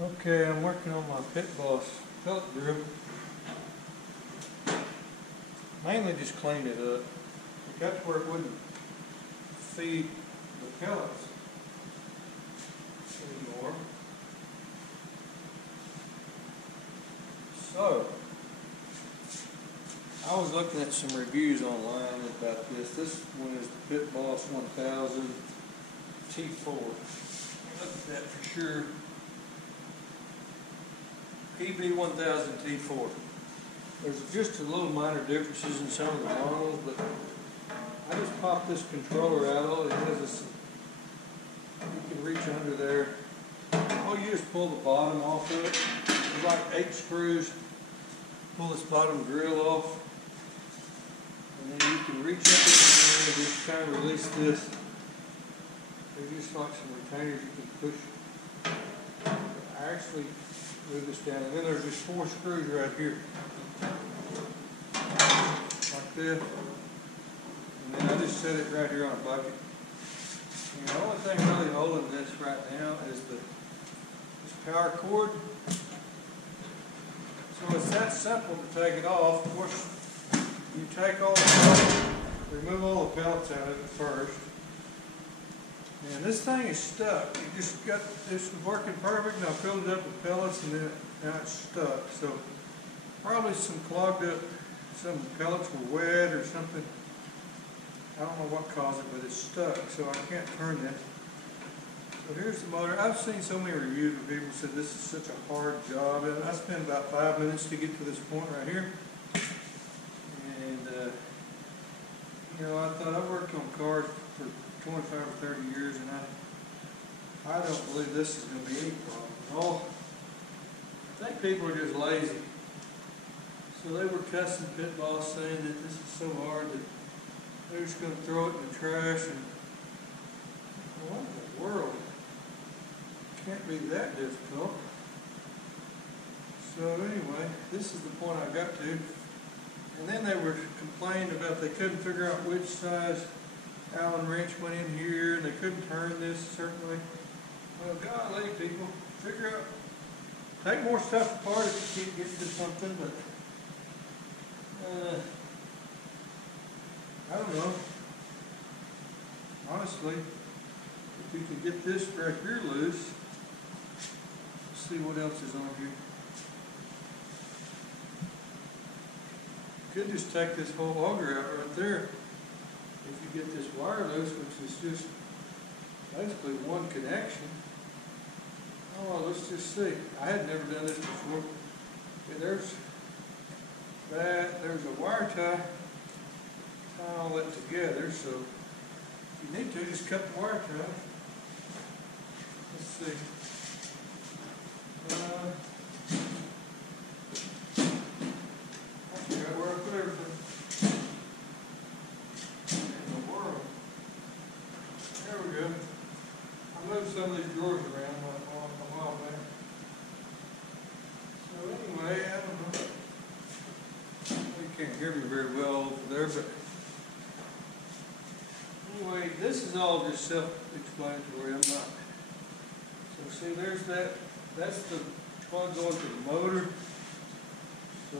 Okay, I'm working on my Pit Boss pellet grill. Mainly just cleaned it up. It got to where it wouldn't feed the pellets anymore. So, I was looking at some reviews online about this. This one is the Pit Boss 1000 T4. Look at that for sure. PB1000 T4. There's just a little minor differences in some of the models, but I just popped this controller out. It has this, you can reach under there. All you do is pull the bottom off of it. There's like 8 screws. Pull this bottom grill off, and then you can reach up in there and just kind of release this. There's just like some retainers you can push. I actually move this down, and then there's just 4 screws right here, like this, and then I just set it right here on a bucket. And the only thing really holding this right now is this power cord. So it's that simple to take it off. Of course, you take all remove all the pellets out of it first. And this thing is stuck. You just got this working perfect, and I filled it up with pellets, and then now it's stuck. So probably some clogged up, some pellets were wet or something. I don't know what caused it, but it's stuck, so I can't turn this. So here's the motor. I've seen so many reviews where people said this is such a hard job, and I spent about 5 minutes to get to this point right here. And you know, I thought I worked on cars for 25 or 30 years, and I don't believe this is going to be any problem at all. I think people are just lazy. So they were cussing Pit Boss, saying that this is so hard that they're just going to throw it in the trash. And what in the world? It can't be that difficult. So anyway, this is the point I got to. And then they were complaining about they couldn't figure out which size Allen wrench went in here, and they couldn't turn this certainly. Well, golly, people, figure out, take more stuff apart if you can't get to something, but I don't know. Honestly, if you can get this right here loose, let's see what else is on here. You could just take this whole auger out right there. If you get this wire loose, which is just basically one connection. Oh, well, let's just see. I had never done this before. Okay, there's that. There's a wire tie. Tie all that together. So if you need to, just cut the wire tie. Let's see. I forgot where I put everything. I moved some of these drawers around a while back. So anyway, I don't know. You can't hear me very well over there, but anyway, this is all just self-explanatory. I'm not. So see, there's that. That's the plug going to the motor. So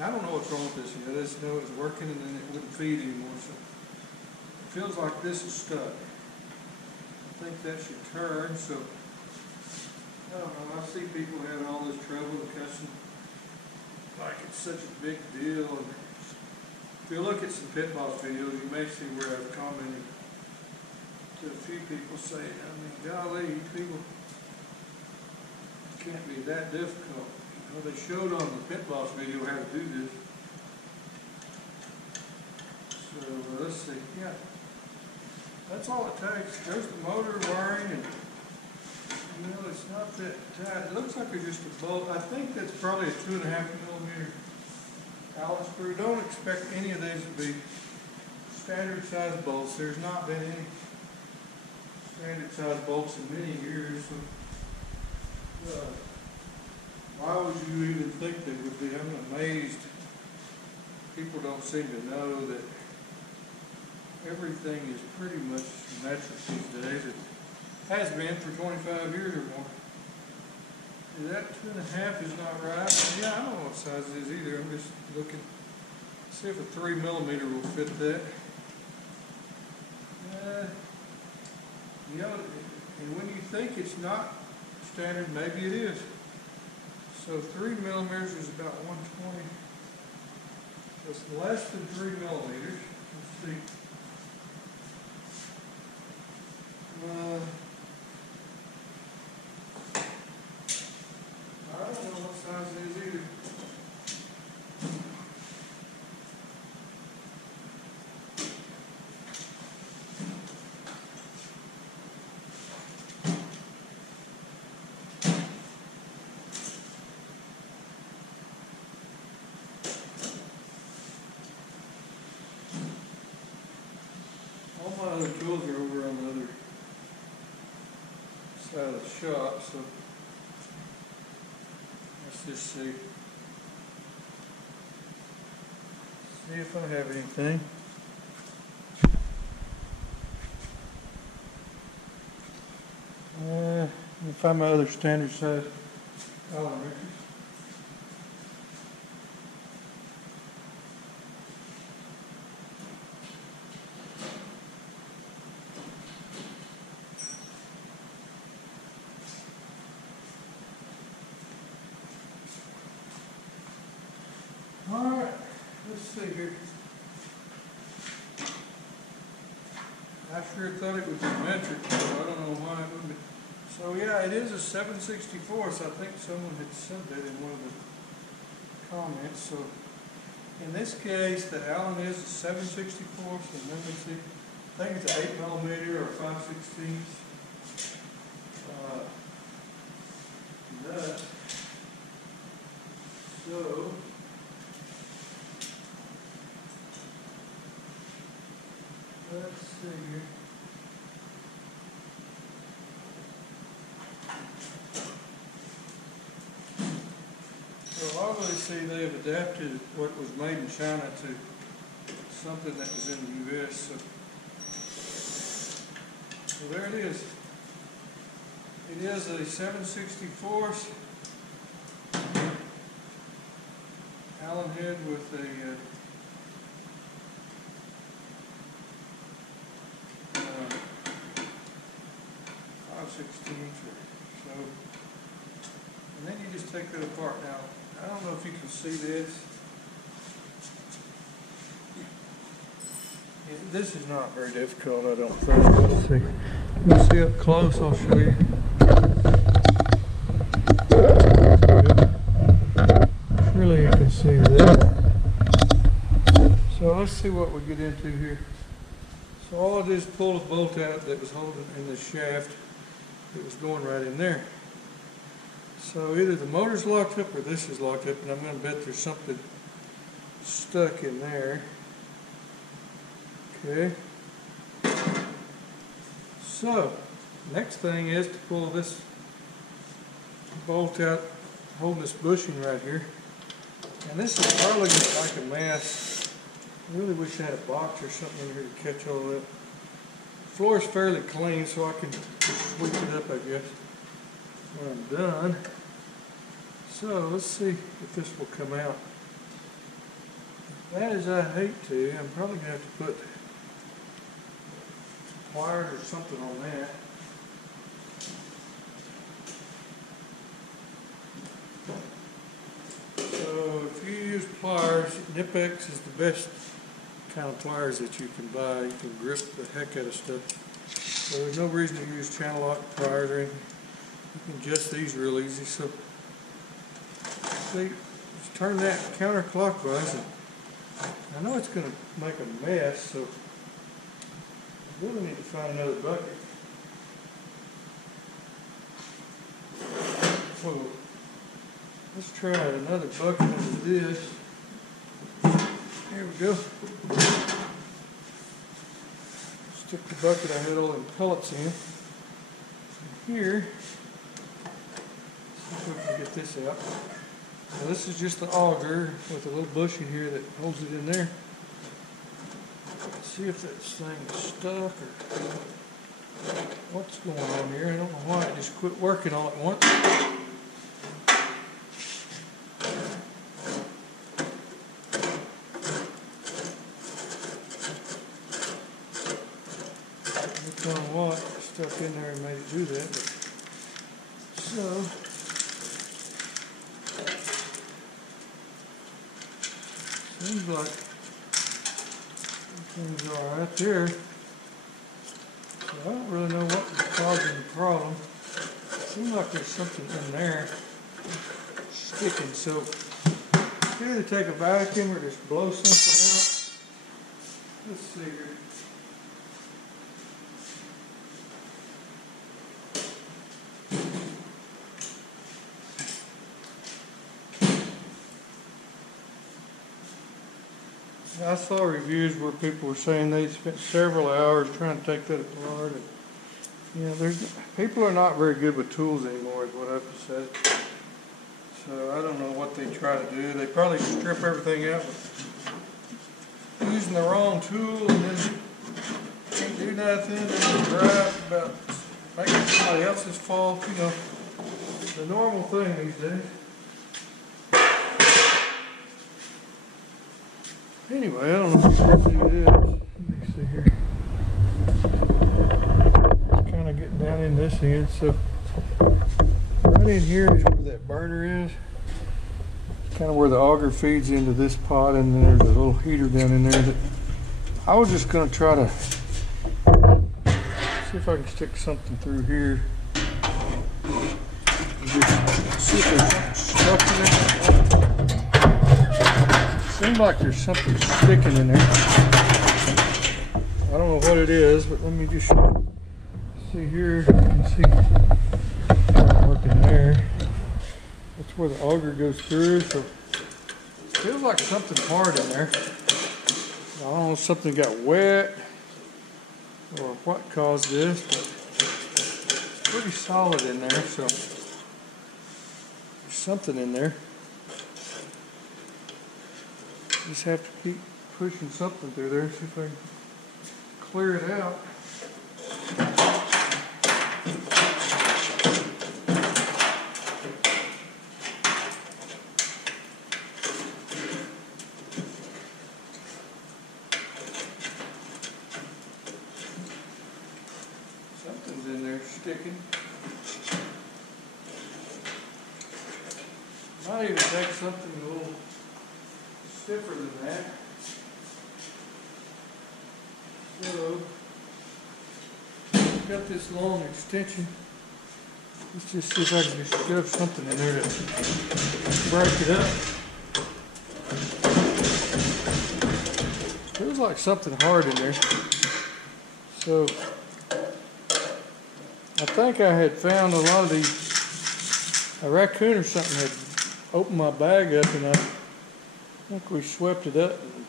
I don't know what's wrong with this yet. I just know it was working, and then it wouldn't feed anymore. So it feels like this is stuck. I think that should turn. So I don't know. I see people having all this trouble cussing like it's such a big deal. And if you look at some Pit Boss videos, you may see where I've commented to a few people saying, I mean, golly, you people, it can't be that difficult. Well, they showed on the Pit Boss video how to do this. So let's see. Yeah, that's all it takes. There's the motor wiring, and you know, it's not that tight. It looks like it's just a bolt. I think that's probably a 2.5 millimeter Allen screw. Don't expect any of these to be standard size bolts. There's not been any standard size bolts in many years. So, why would you even think they would be? I'm amazed. People don't seem to know that everything is pretty much metric these days. Has been for 25 years or more. That 2.5 is not right. Yeah, I don't know what size it is either. I'm just looking. See if a 3mm will fit that. Yeah, and when you think it's not standard, maybe it is. So 3mm is about 120. So it's less than 3mm. Let's see. I don't know what size it is either. All my other tools are over on the other side of the shop, so let's just see. See if I have anything. Let me find my other standard size Allen wrenches. All right, let's see here. I sure thought it would be metric, so I don't know why it would be. So yeah, it is a 7/64. So I think someone had said that in one of the comments. So in this case, the Allen is a 7/64. And let me see. I think it's an 8mm or 5/16. That. So. Let's see here. So obviously they have adapted what was made in China to something that was in the U.S. So there it is. It is a 7/64 Allen head with a 5/16 or so, and then you just take that apart. Now, I don't know if you can see this. This is not very difficult, I don't think. Let's see. Let's see up close. I'll show you. Surely you can see that. So let's see what we get into here. So all I did is pull the bolt out that was holding in the shaft. It was going right in there. So either the motor's locked up or this is locked up, and I'm going to bet there's something stuck in there. Okay. So, next thing is to pull this bolt out holding this bushing right here. And this is probably going to make a mess. I really wish I had a box or something in here to catch all that. The floor is fairly clean, so I can just sweep it up, I guess, when I'm done. So let's see if this will come out. As bad as I hate to, I'm probably going to have to put some pliers or something on that. So if you use pliers, Nipex is the best kind of pliers that you can buy. You can grip the heck out of stuff. So there's no reason to use channel lock pliers or anything. You can adjust these real easy. So see, just turn that counterclockwise. And I know it's going to make a mess, so I really need to find another bucket. So let's try another bucket of this. Here we go. Stick the bucket I had all them pellets in. And here, see if we can get this out. Now this is just the auger with a little bushing here that holds it in there. Let's see if that thing is stuck or what's going on here. I don't know why it just quit working all at once. I don't know what stuck in there and made it do that. But so seems like things are right there. So I don't really know what was causing the problem. Seems like there's something in there sticking. So either take a vacuum or just blow something out. Let's see here. I saw reviews where people were saying they spent several hours trying to take that apart. And, you know, people are not very good with tools anymore, is what I've said. So I don't know what they try to do. They probably strip everything out using the wrong tool, and then can't do nothing. And they gripe about making somebody else's fault. You know, the normal thing these days. Anyway, I don't know what it is. Let me see here. It's kind of getting down in this end. So right in here is where that burner is. It's kind of where the auger feeds into this pot, and then there's a little heater down in there. That I was just going to try to see if I can stick something through here. Just see if there's something stuck in there. Seems like there's something sticking in there. I don't know what it is, but let me just see here. You can see it's working there. That's where the auger goes through. So it feels like something hard in there. I don't know if something got wet or what caused this, but it's pretty solid in there. So there's something in there. Just have to keep pushing something through there, see if I can clear it out. Something's in there sticking. Might even take something a little stiffer than that. So, I've got this long extension. Let's just see if I can just shove something in there to break it up. Feels like something hard in there. So, I think I had found a lot of these, a raccoon or something had opened my bag up, and I think we swept it up, and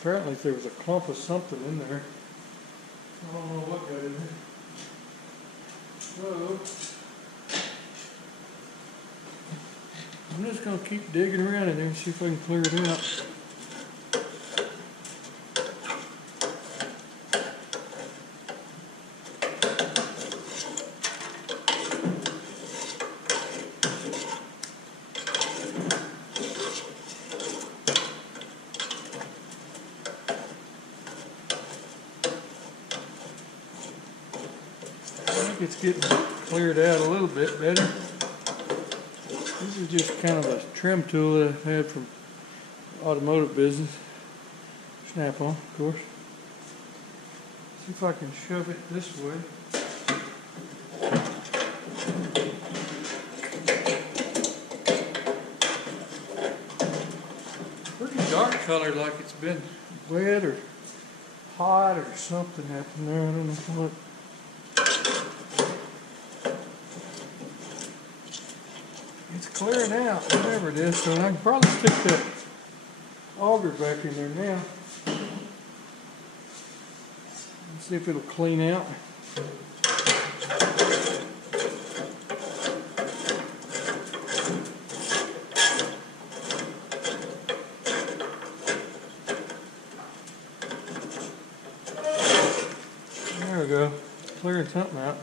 apparently there was a clump of something in there. I don't know what got in there. So, I'm just going to keep digging around in there and see if I can clear it out. It's getting cleared out a little bit better. This is just kind of a trim tool that I had from the automotive business. Snap-on, of course. See if I can shove it this way. Pretty dark color, like it's been wet or hot or something happened there. I don't know what. It's clearing out, whatever it is, so I can probably stick that auger back in there now. Let's see if it'll clean out. There we go. clearing something out.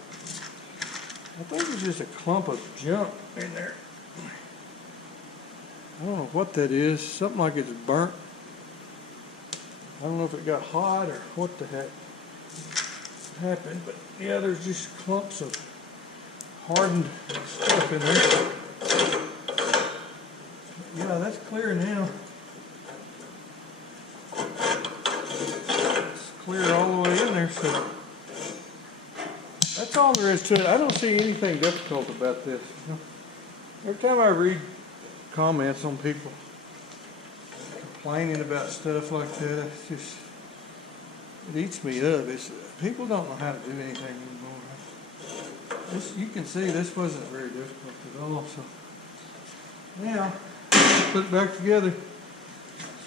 I think it's just a clump of junk in there. I don't know what that is. Something like it's burnt. I don't know if it got hot or what the heck happened, but yeah, there's just clumps of hardened stuff in there. Yeah, that's clear now. It's clear all the way in there, so that's all there is to it. I don't see anything difficult about this. You know? Every time I read comments on people complaining about stuff like that, it's just, it eats me up. People don't know how to do anything anymore. You can see this wasn't very difficult at all. So now, let's put it back together.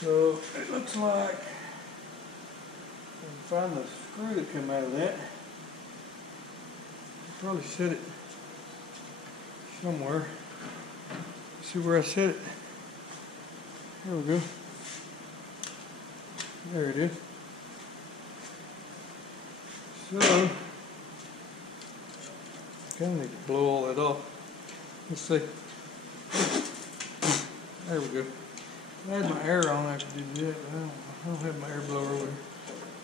So it looks like, I can find the screw that came out of that. I'll probably set it somewhere. See where I set it. There we go. There it is. So, I kind of need to blow all that off. Let's see. There we go. I had my air on after I did that, but I don't have my air blower over here.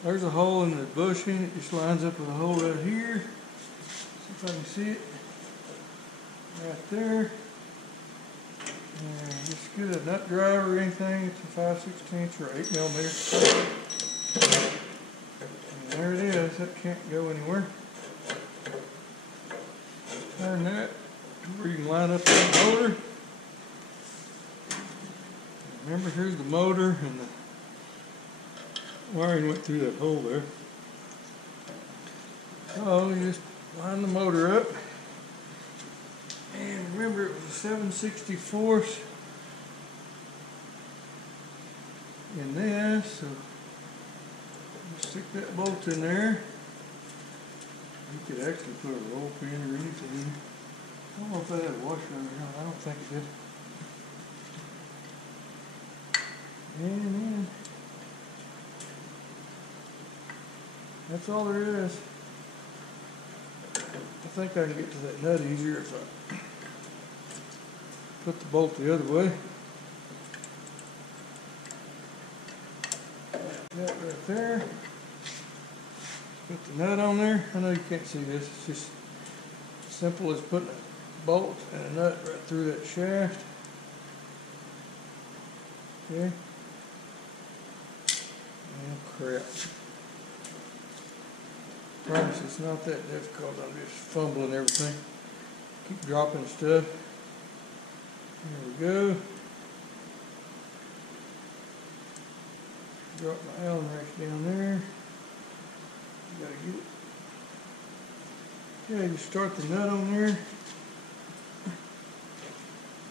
There's a hole in the bushing. It just lines up with a hole right here. See if I can see it. Right there. And just get a nut driver or anything. It's a 5/16 or 8mm. And there it is. That can't go anywhere. Turn that to where you can line up that motor. Remember, here's the motor, and the wiring went through that hole there. So you just line the motor up. And remember, it was a 7/64 in this, so stick that bolt in there. You could actually put a roll pin or anything. I don't know if that had a washer on there. I don't think it did. And then that's all there is. I think I can get to that nut easier if I put the bolt the other way. That right there. Put the nut on there. I know you can't see this. It's just as simple as putting a bolt and a nut right through that shaft. Okay. Oh crap. Promise it's not that difficult. I'm just fumbling everything. Keep dropping stuff. There we go. Drop my Allen wrench down there. Gotta get it. Okay, just start the nut on there.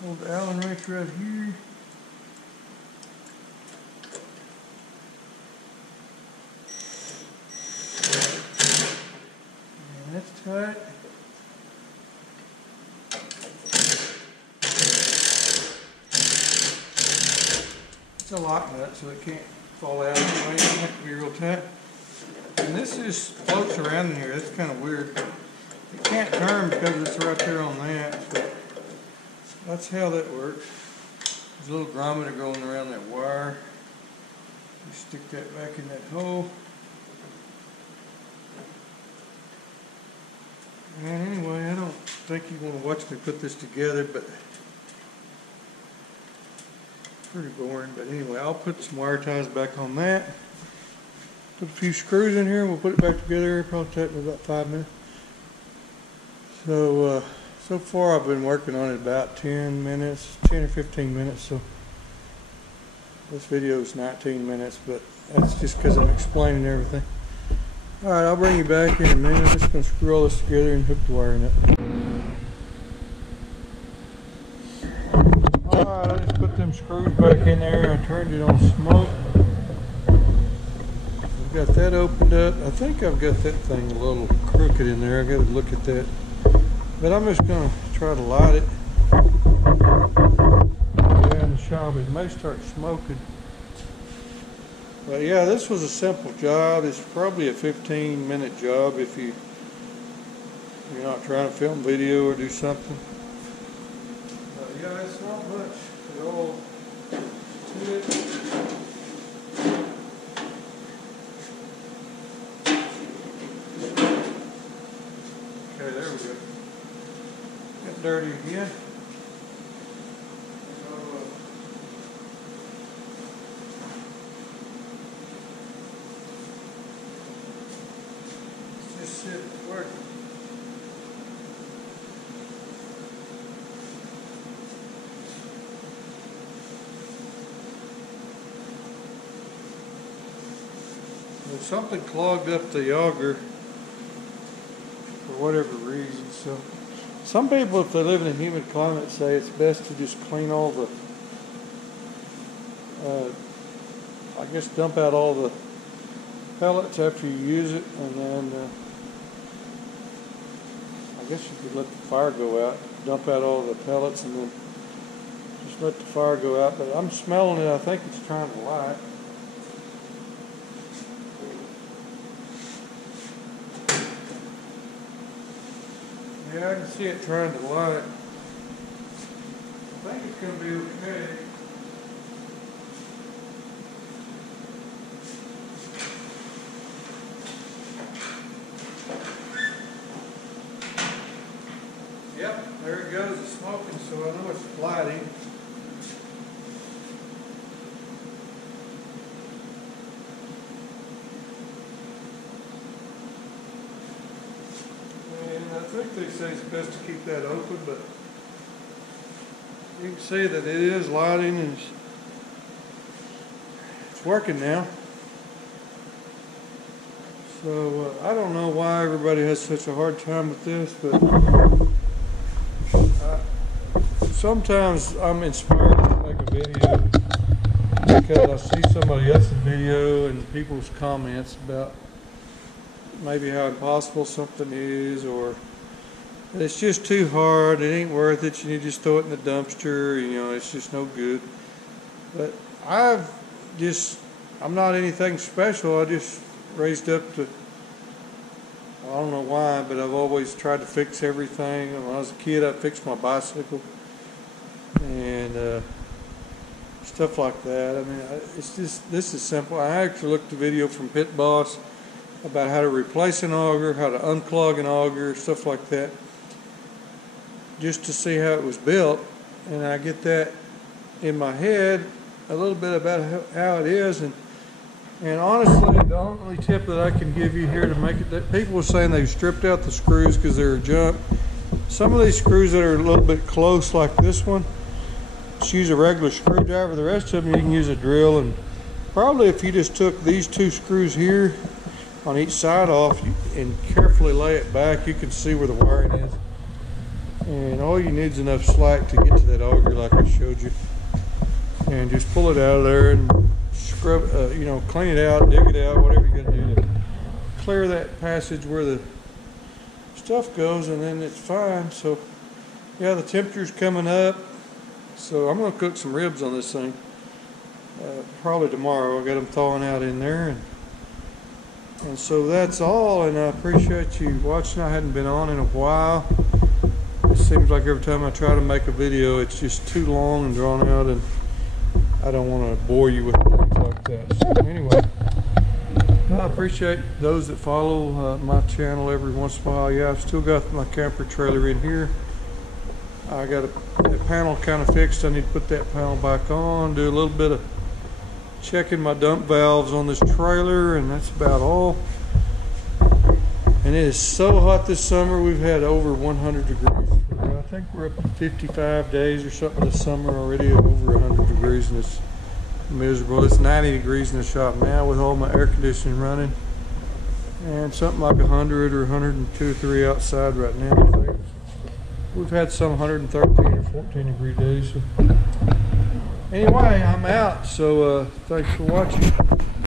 Hold the Allen wrench right here. And that's tight. It's a lock nut, so it can't fall out anyway. It has to be real tight. And this just floats around in here. That's kind of weird. It can't turn because it's right there on that. But that's how that works. There's a little grommet going around that wire. You stick that back in that hole. And anyway, I don't think you want to watch me put this together, but pretty boring. But anyway, I'll put some wire ties back on that. Put a few screws in here and we'll put it back together. It'll probably take me about 5 minutes. So, so far I've been working on it about 10 minutes, 10 or 15 minutes. So this video is 19 minutes, but that's just because I'm explaining everything. Alright, I'll bring you back in a minute. I'm just going to screw all this together and hook the wiring up. Alright, I just put them screws back in there. I turned it on smoke. Got that opened up. I think I've got that thing a little crooked in there. I got to look at that. But I'm just going to try to light it. Yeah, in the shop, it may start smoking. But yeah, this was a simple job. It's probably a 15-minute job if you You're not trying to film video or do something. Yeah, it's not much at all to it. Okay, there we go. Got dirty again. Let's just sit working. There's something clogged up the auger for whatever reason. So some people, if they live in a humid climate, say it's best to just clean all the, I guess dump out all the pellets after you use it, and then I guess you could let the fire go out, dump out all the pellets, and then just let the fire go out. But I'm smelling it. I think it's trying to light. Yeah, I can see it trying to light. I think it's going to be okay. Yep, there it goes. It's smoking, so I know it's lighting. I think they say it's best to keep that open, but you can see that it is lighting and it's working now. So I don't know why everybody has such a hard time with this, but sometimes I'm inspired to make a video because I see somebody else's video and people's comments about maybe how impossible something is, or it's just too hard, it ain't worth it, you need to just throw it in the dumpster, you know, it's just no good. But I'm not anything special. I just raised up to, I don't know why, but I've always tried to fix everything. When I was a kid, I fixed my bicycle and stuff like that. I mean, it's just, this is simple. I actually looked at a video from Pit Boss about how to replace an auger, how to unclog an auger, stuff like that, just to see how it was built. And I get that in my head a little bit about how it is. And honestly, the only tip that I can give you here to make it, that people are saying they've stripped out the screws because they're junk. Some of these screws that are a little bit close, like this one, just use a regular screwdriver. The rest of them you can use a drill. And probably if you just took these two screws here on each side off and carefully lay it back, you can see where the wiring is. And all you need is enough slack to get to that auger like I showed you. And just pull it out of there and scrub, you know, clean it out, dig it out, whatever you gotta do to clear that passage where the stuff goes, and then it's fine. So yeah, the temperature's coming up, so I'm gonna cook some ribs on this thing probably tomorrow. I got them thawing out in there, and so that's all. And I appreciate you watching. I hadn't been on in a while. It seems like every time I try to make a video, it's just too long and drawn out, and I don't want to bore you with things like that. So anyway, I appreciate those that follow my channel every once in a while. Yeah, I've still got my camper trailer in here. I got a panel kind of fixed. I need to put that panel back on, do a little bit of checking my dump valves on this trailer, and that's about all. And it is so hot this summer. We've had over 100 degrees. I think we're up to 55 days or something this summer already of over 100 degrees, and it's miserable. It's 90 degrees in the shop now with all my air conditioning running, and something like 100 or 102 or 3 outside right now. We've had some 113 or 14 degree days. So anyway, I'm out. So thanks for watching.